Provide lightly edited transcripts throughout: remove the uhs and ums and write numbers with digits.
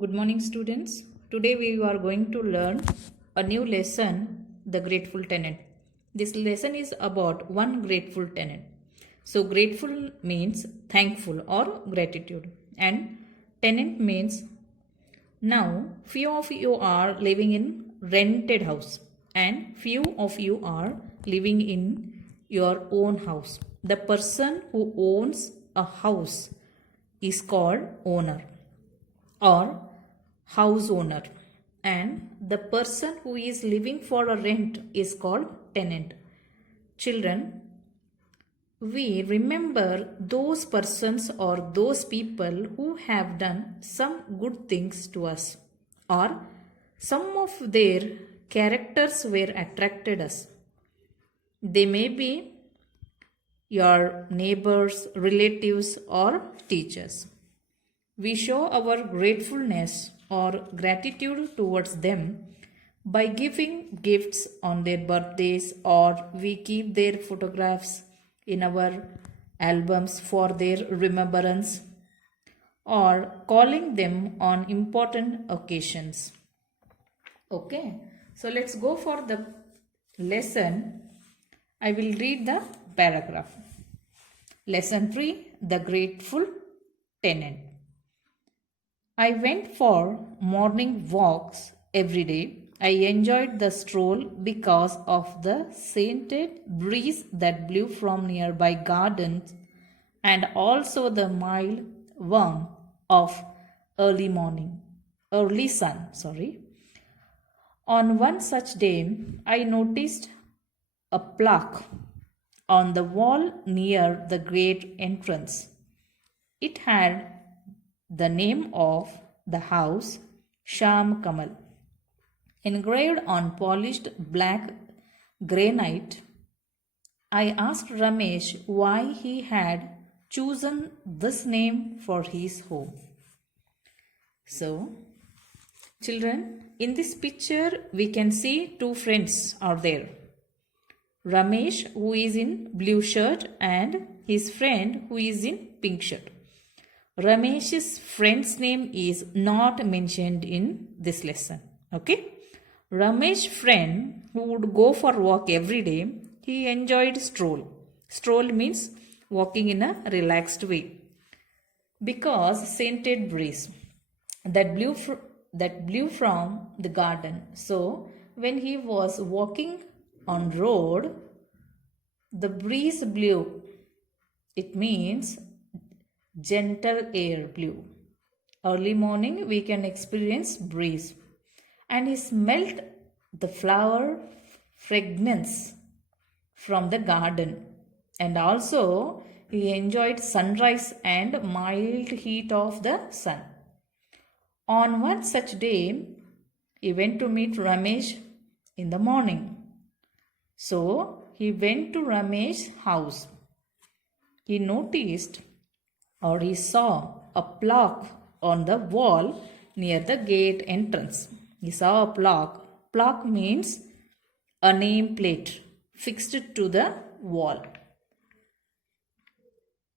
Good morning, students. Today we are going to learn a new lesson, the grateful tenant. This lesson is about one grateful tenant. So, grateful means thankful or gratitude, and tenant means now few of you are living in rented house, and few of you are living in your own house. The person who owns a house is called owner or house owner, and the person who is living for a rent is called tenant. Children, we remember those persons or those people who have done some good things to us, or some of their characters were attracted us. They may be your neighbors, relatives, or teachers. We show our gratefulness or gratitude towards them by giving gifts on their birthdays, or we keep their photographs in our albums for their remembrance, or calling them on important occasions. Okay, so let's go for the lesson. I will read the paragraph. Lesson 3, The Grateful Tenant. I went for morning walks every day. I enjoyed the stroll because of the scented breeze that blew from nearby gardens and also the mild warmth of early sun. On one such day, I noticed a plaque on the wall near the gate entrance. It had the name of the house, Sham Kamal, engraved on polished black granite. I asked Ramesh why he had chosen this name for his home. So, children, in this picture we can see two friends are there. Ramesh, who is in blue shirt, and his friend who is in pink shirt. Ramesh's friend's name is not mentioned in this lesson. Okay. Ramesh's friend who would go for walk every day, he enjoyed stroll. Stroll means walking in a relaxed way. Because scented breeze that blew from the garden. So when he was walking on road, the breeze blew. It means gentle air blew. Early morning we can experience breeze, and he smelt the flower fragrance from the garden, and also he enjoyed sunrise and mild heat of the sun. On one such day, he went to meet Ramesh in the morning. So he went to Ramesh's house. He noticed, or he saw, a plaque on the wall near the gate entrance. He saw a plaque. Plaque means a name plate fixed to the wall.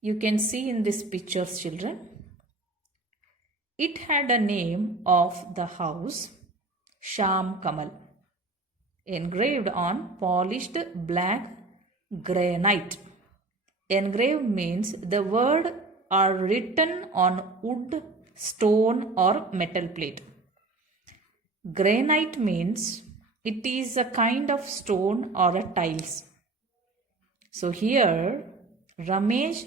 You can see in this picture, children. It had a name of the house, Sham Kamal, engraved on polished black granite. Engraved means the word are written on wood, stone, or metal plate. Granite means it is a kind of stone or a tiles. So here Ramesh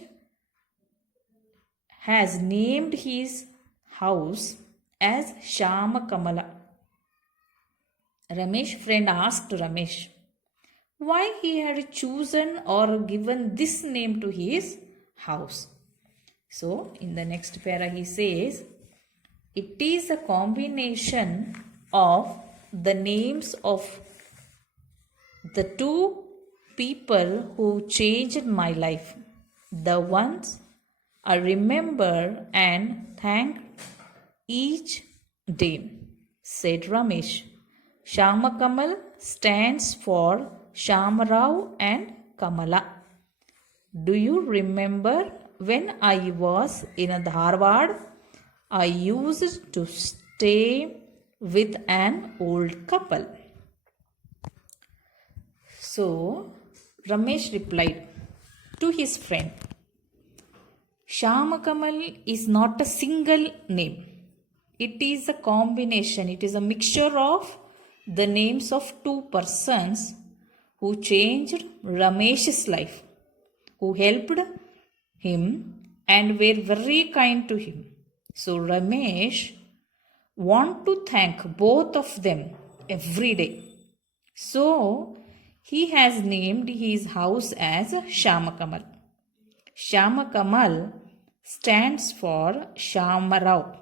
has named his house as Shama Kamala. Ramesh's friend asked Ramesh why he had chosen or given this name to his house. So, in the next para he says, it is a combination of the names of the two people who changed my life, the ones I remember and thank each day, said Ramesh. Shama Kamal stands for Shamarao and Kamala. Do you remember when I was in Dharwad I used to stay with an old couple. So Ramesh replied to his friend, Shamakamal is not a single name. It is a combination, it is a mixture of the names of two persons who changed Ramesh's life, who helped him and were very kind to him. So Ramesh want to thank both of them every day. So he has named his house as Shamakamal. Shamakamal stands for Shamarao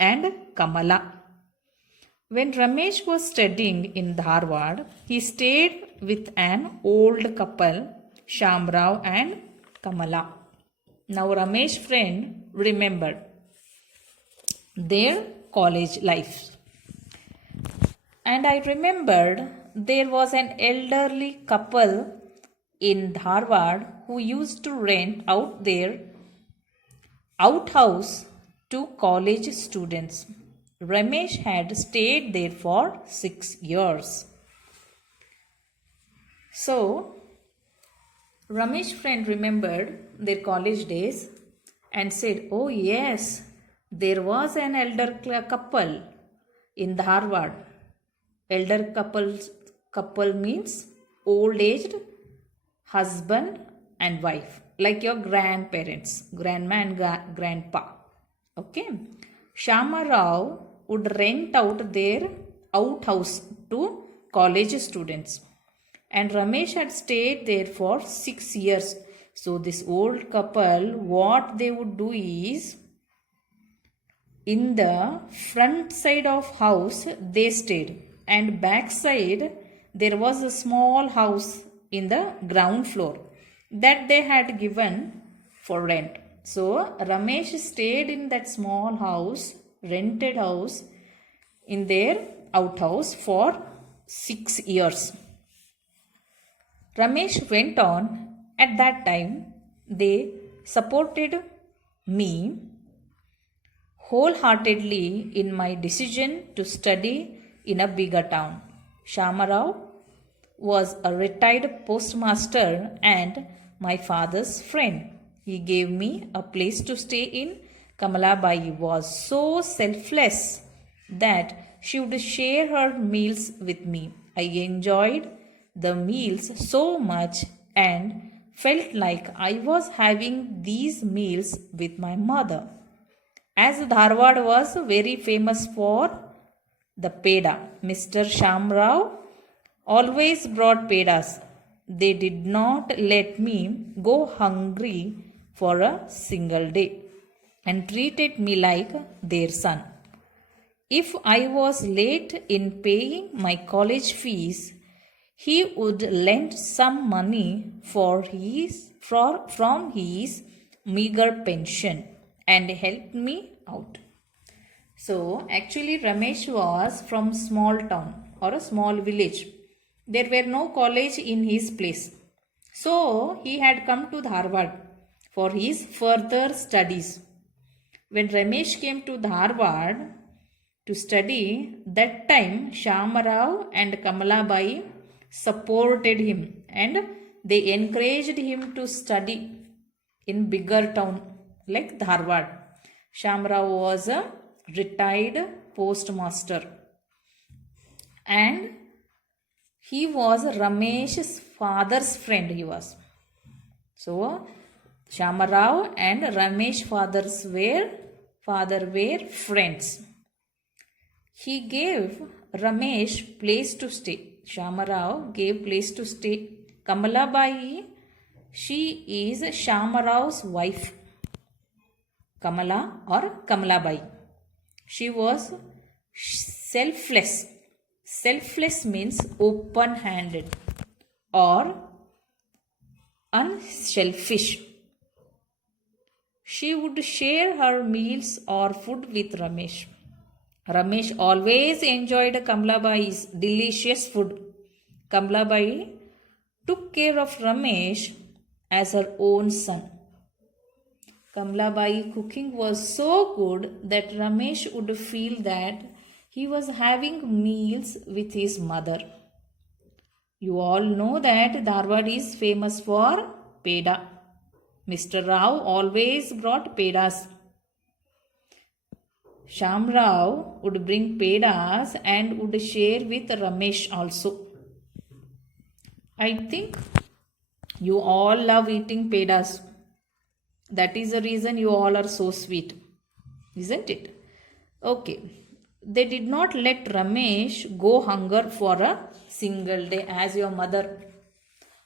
and Kamala. When Ramesh was studying in Dharwad, he stayed with an old couple, Shamrao and Kamala. Now Ramesh friend remembered their college life. And I remembered there was an elderly couple in Dharwad who used to rent out their outhouse to college students. Ramesh had stayed there for 6 years. So, Ramesh friend remembered their college days and said, oh yes, there was an elder couple in Dharwad. Elder couple means old-aged husband and wife, like your grandparents, grandma and grandpa. Okay. Shamarao would rent out their outhouse to college students. And Ramesh had stayed there for 6 years. So this old couple, what they would do is, in the front side of house they stayed, and back side there was a small house in the ground floor that they had given for rent. So Ramesh stayed in that small house, rented house, in their outhouse for 6 years. Ramesh went on, at that time they supported me wholeheartedly in my decision to study in a bigger town. Shamarao was a retired postmaster and my father's friend. He gave me a place to stay in. Kamalabai was so selfless that she would share her meals with me. I enjoyed the meals so much and felt like I was having these meals with my mother. As Dharwad was very famous for the peda, Mr. Shamrao always brought pedas. They did not let me go hungry for a single day and treated me like their son. If I was late in paying my college fees, he would lend some money from his meager pension and help me out. So actually Ramesh was from small town or a small village. There were no college in his place. So he had come to Dharwad for his further studies. When Ramesh came to Dharwad to study, that time Shamarao and Kamalabai supported him and they encouraged him to study in bigger town like Dharwad. Shamarao was a retired postmaster and he was Ramesh's father's friend. He was. So Shamarao and Ramesh father were friends. He gave Ramesh place to stay. Shamarao gave place to stay. Kamalabai, she is Shamarao's wife. Kamala or Kamalabai. She was selfless. Selfless means open-handed or unselfish. She would share her meals or food with Ramesh. Ramesh always enjoyed Kamalabai's delicious food. Kamalabai took care of Ramesh as her own son. Kamlabai cooking was so good that Ramesh would feel that he was having meals with his mother. You all know that Dharwad is famous for peda. Mr. Rao always brought pedas. Sham Rao would bring pedas and would share with Ramesh also. I think you all love eating pedas. That is the reason you all are so sweet, isn't it? Okay. They did not let Ramesh go hunger for a single day as your mother.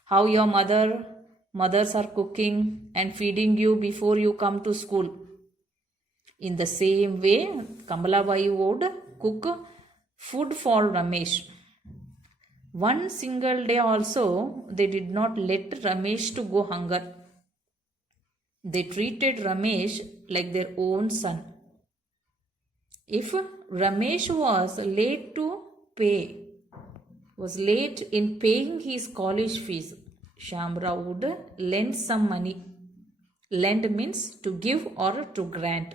How your mothers are cooking and feeding you before you come to school. In the same way, Kamalabai would cook food for Ramesh. One single day also, they did not let Ramesh to go hunger. They treated Ramesh like their own son. If Ramesh was late in paying his college fees, Shamrao would lend some money. Lend means to give or to grant.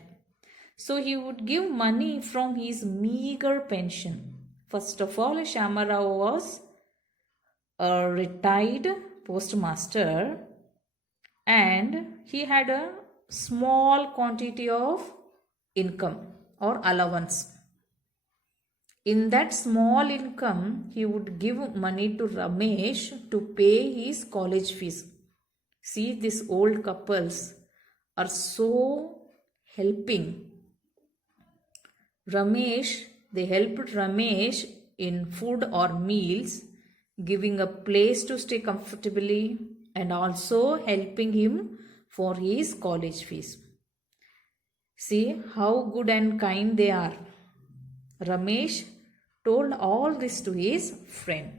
So he would give money from his meager pension. First of all, Shamarao was a retired postmaster and he had a small quantity of income or allowance. In that small income, he would give money to Ramesh to pay his college fees. See, these old couples are so helping. They helped Ramesh in food or meals, giving a place to stay comfortably and also helping him for his college fees. See how good and kind they are. Ramesh told all this to his friend.